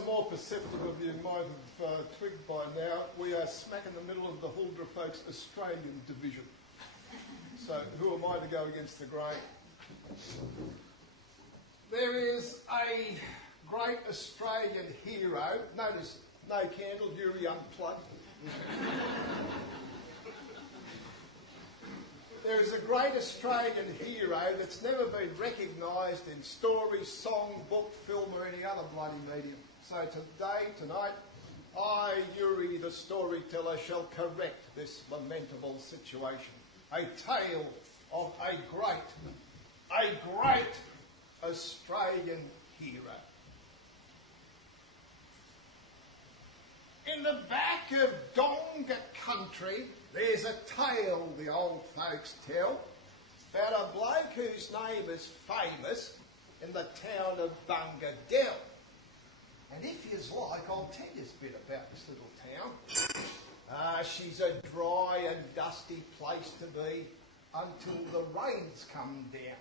the more perceptive of you might have twigged by now, we are smack in the middle of the HuldreFolk's Australian division. So who am I to go against the grain? There is a great Australian hero. Notice, no candle, Yuri unplugged. There is a great Australian hero that's never been recognised in story, song, book, film or any other bloody medium. So tonight, I, Yuri the Storyteller, shall correct this lamentable situation. A tale of a great Australian hero. In the back of Donga country, there's a tale the old folks tell about a bloke whose name is famous in the town of Bungadell. And if yous like, I'll tell yous a bit about this little town. She's a dry and dusty place to be until the rains come down.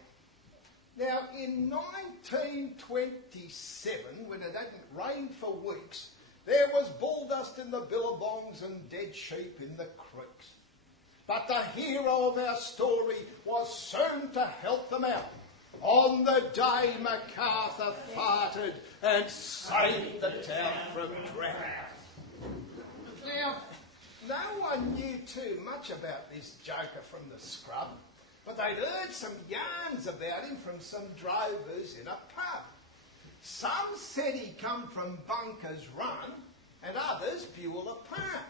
Now, in 1927, when it hadn't rained for weeks, there was bull dust in the billabongs and dead sheep in the creeks. But the hero of our story was soon to help them out. On the day McArthur farted and saved the town from drought. Now, no one knew too much about this joker from the scrub, but they'd heard some yarns about him from some drovers in a pub. Some said he come from Bunker's Run and others Buell Park.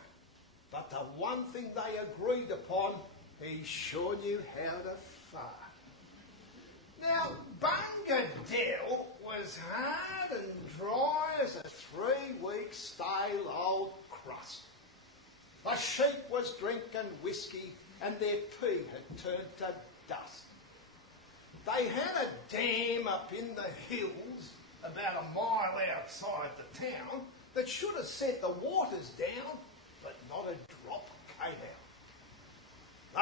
But the one thing they agreed upon, he sure knew how to fart. Now, Bungadell was hard and dry as a 3-week stale old crust. The sheep was drinking whiskey and their pee had turned to dust. They had a dam up in the hills about a mile outside the town that should have set the waters down, but not a drop came out.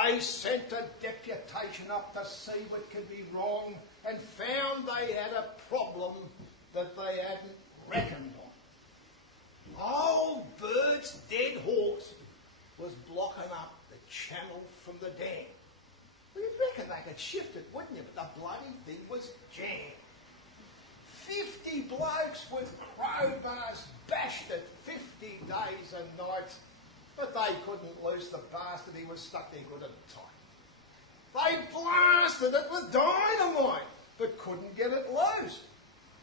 They sent a deputation up to see what could be wrong and found they had a problem that they hadn't reckoned on. Old Bert's dead horse was blocking up the channel from the dam. Well, you'd reckon they could shift it, wouldn't you? But the bloody thing was jammed. 50 blokes with crowbars bashed it 50 days and nights, but they couldn't loose the bastard. He was stuck there good and tight. They blasted it with dynamite, but couldn't get it loose.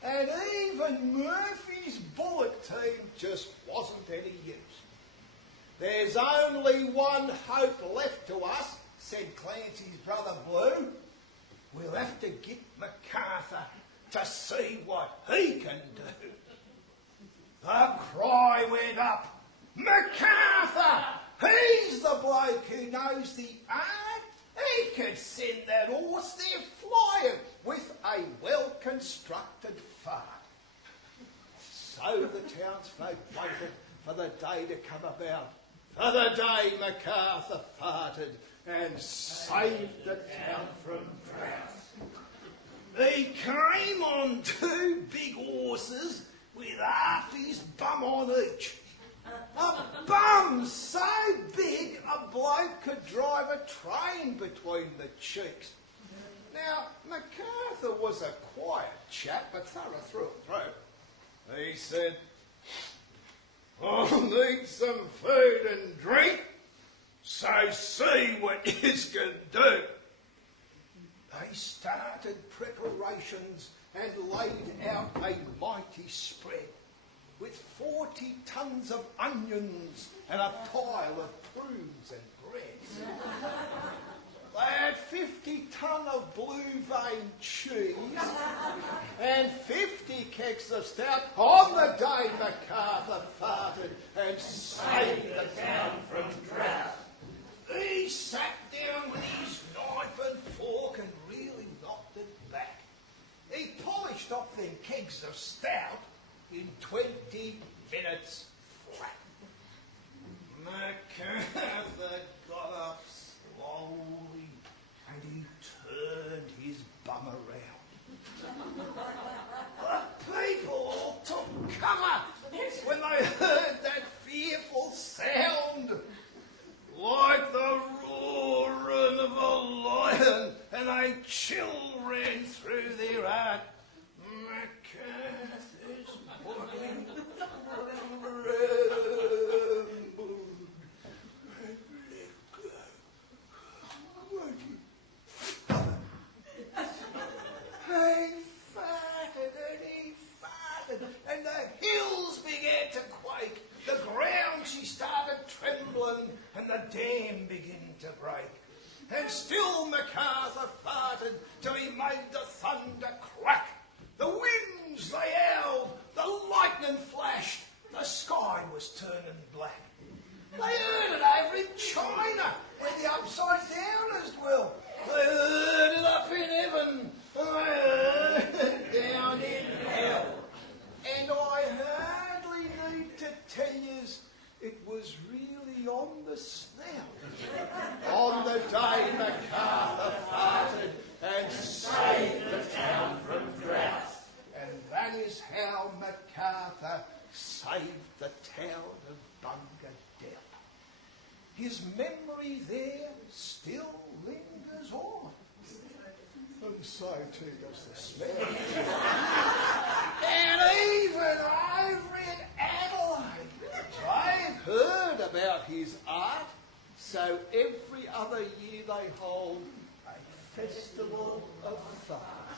And even Murphy's bullet team just wasn't any use. There's only one hope left to us, said Clancy's brother Blue. We'll have to get McArthur to see what he can do. The cry went up, McArthur! He's the bloke who knows the art. He could send that horse there flying with a well-constructed fart. So the townsfolk waited for the day to come about, for the day McArthur farted and saved the town from drought. He came on 2 big horses with half his bum on each. A bum so big a bloke could drive a train between the cheeks. Now, McArthur was a quiet chap, but thorough through and through. He said, I'll need some food and drink, so see what yous can do. They started preparations and laid out a mighty spread with 40 tons of onions and a pile of prunes and bread. They had 50 ton of blue vein cheese and 50 kegs of stout on the day McArthur farted and saved the town from drought. He sat down with his knife and fork and really knocked it back. He polished off them kegs of stout in 20 minutes flat. McArthur got up slowly and he turned his bum around. The people all took cover and the hills began to quake. The ground, she started trembling, and the dam began to break. And still McArthur farted till he made the thunder crack. The winds, they howled, the lightning flashed, the sky was turning black. They heard it over in China, where the upside-downers dwell. They heard it up in heaven, and they heard it down in hell. And I hardly need to tell yous it was really on the snout. On the day McArthur farted and saved the town from drought. And that is how McArthur saved the town of Bungadell. His memory there still lingers on. And so too does the smell. And even over in Adelaide, they've heard about his art, so every other year they hold a festival of fart.